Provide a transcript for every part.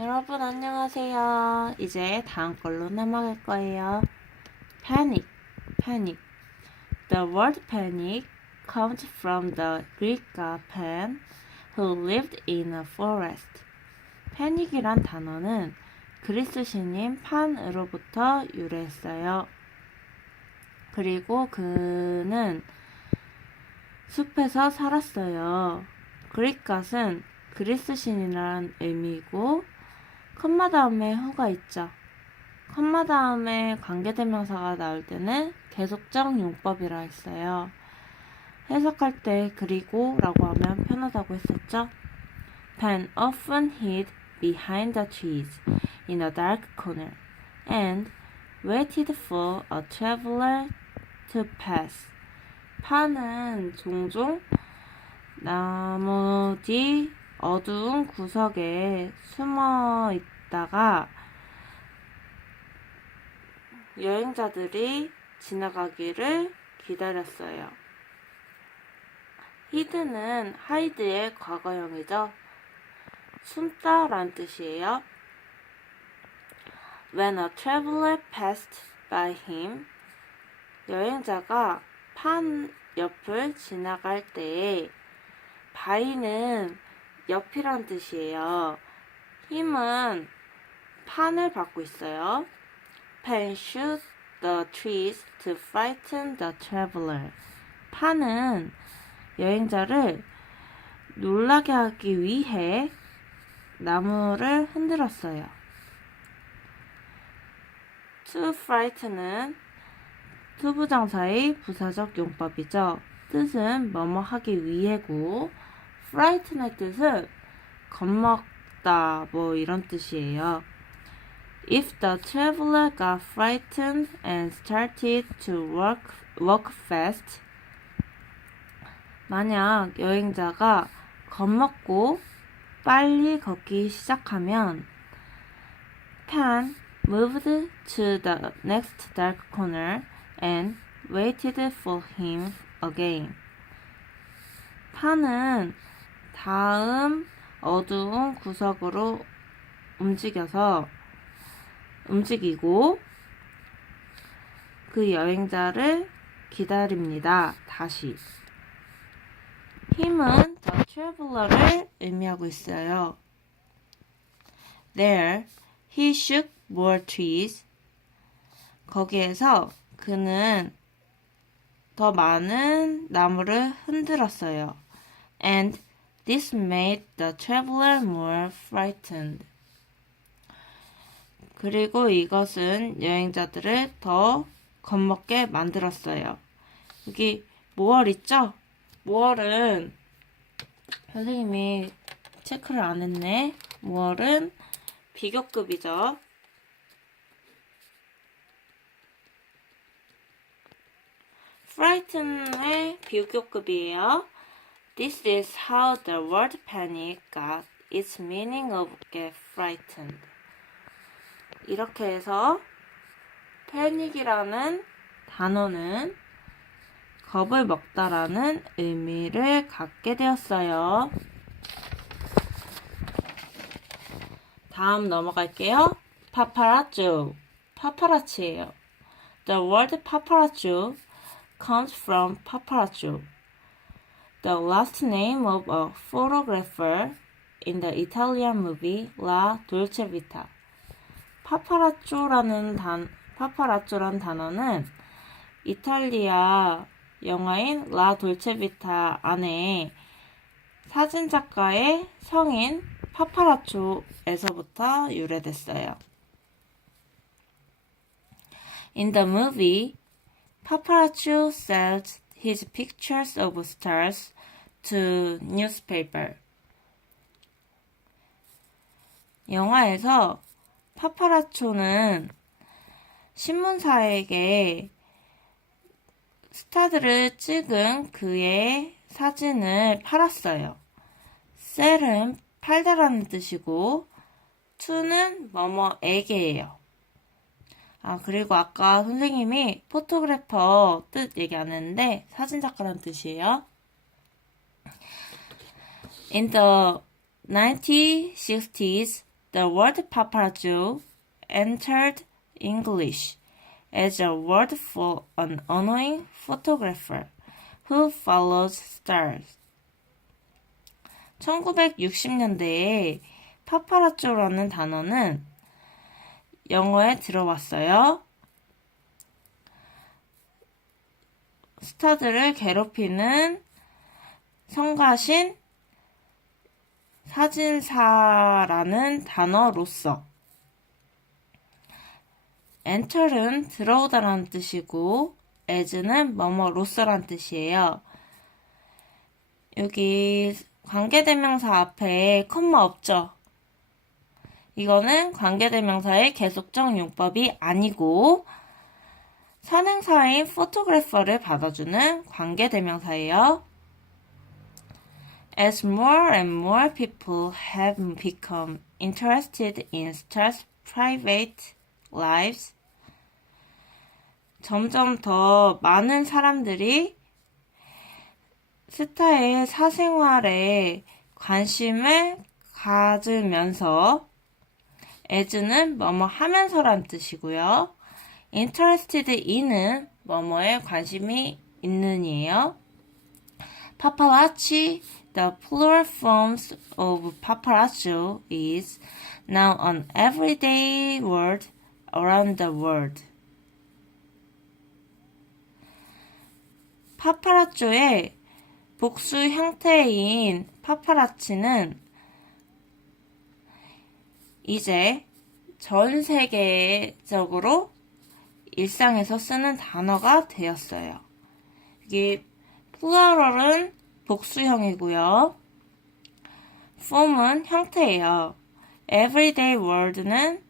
여러분 안녕하세요. 이제 다음 걸로 넘어갈 거예요. Panic, panic. The word panic comes from the Greek god Pan, who lived in a forest. 패닉이란 단어는 그리스 신인 판으로부터 유래했어요. 그리고 그는 숲에서 살았어요. 그릭갓은 그리스 신이란 의미고 컴마 다음에 후가 있죠. 컴마 다음에 관계대명사가 나올 때는 계속적 용법이라 했어요. 해석할 때 그리고 라고 하면 편하다고 했었죠. Pan often hid behind the trees in a dark corner and waited for a traveler to pass. 판은 종종 뒤 어두운 구석에 숨어 있다가 여행자들이 지나가기를 기다렸어요. 히드는 하이드의 과거형이죠. 숨다란 뜻이에요. When a traveler passed by him, 여행자가 판 옆을 지나갈 때에 by는 옆이란 뜻이에요. 힘은 판을 받고 있어요. Pan shoots the trees to frighten the traveler. 판은 여행자를 놀라게 하기 위해 나무를 흔들었어요. To frighten은 투부정사의 부사적 용법이죠. 뜻은 뭐뭐 하기 위해고 frighten의 뜻은 겁먹다 뭐 이런 뜻이에요. If the traveler got frightened and started to walk, walk fast, 만약 여행자가 겁먹고 빨리 걷기 시작하면 Pan moved to the next dark corner and waited for him again. 판은 다음 어두운 구석으로 움직여서 움직이고 그 여행자를 기다립니다. 다시. 힘은 the traveler를 의미하고 있어요. There, he shook more trees. 거기에서 그는 더 많은 나무를 흔들었어요. And this made the traveler more frightened. 그리고 이것은 여행자들을 더 겁먹게 만들었어요. 여기 모월 있죠? 모월은 선생님이 체크를 안 했네. 모월은 비교급이죠. frighten의 비교급이에요. This is how the word panic got its meaning of get frightened. 이렇게 해서 패닉이라는 단어는 겁을 먹다라는 의미를 갖게 되었어요. 다음 넘어갈게요. 파파라쪼. 파파라치예요. The word paparazzo comes from paparazzo, the last name of a photographer in the Italian movie La Dolce Vita. 파파라쪼라는 단 파파라쪼란 단어는 이탈리아 영화인 라 돌체비타 안에 사진 작가의 성인 파파라초에서부터 유래됐어요. In the movie, paparazzo sells his pictures of stars to newspaper. 영화에서 파파라초는 신문사에게 스타들을 찍은 그의 사진을 팔았어요. 셀은 팔다라는 뜻이고 투는 뭐뭐에게예요. 아 그리고 아까 선생님이 포토그래퍼 뜻 얘기 안 했는데 사진작가라는 뜻이에요. In the 1960s, the word paparazzo entered English as a word for an annoying photographer who follows stars. 1960년대에 파파라쪼라는 단어는 영어에 들어왔어요. 스타들을 괴롭히는 성가신 사진사라는 단어로서 enter는 들어오다라는 뜻이고 as는 뭐뭐로서란 뜻이에요. 여기 관계대명사 앞에 컴마 없죠? 이거는 관계대명사의 계속적 용법이 아니고 선행사인 포토그래퍼를 받아주는 관계대명사예요. As more and more people have become interested in stars' private lives, 점점 더 많은 사람들이 스타의 사생활에 관심을 가지면서 as는 뭐뭐 하면서란 뜻이고요. interested in은 뭐뭐에 관심이 있는이에요. paparazzi, the plural forms of paparazzo is now an everyday word around the world. 파파라쪼의 복수 형태인 파파라치는 이제 전 세계적으로 일상에서 쓰는 단어가 되었어요. 이게 플러럴은 복수형이고요. 폼은 형태예요. everyday word는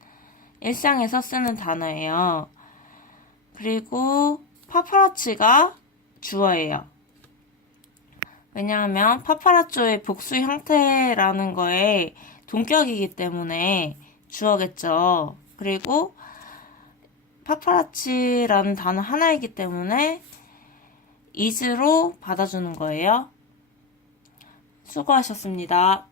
일상에서 쓰는 단어예요. 그리고 파파라치가 주어예요. 왜냐하면 파파라쪼의 복수 형태라는 거에 동격이기 때문에 주어겠죠. 그리고 파파라치라는 단어 하나이기 때문에 is로 받아주는 거예요. 수고하셨습니다.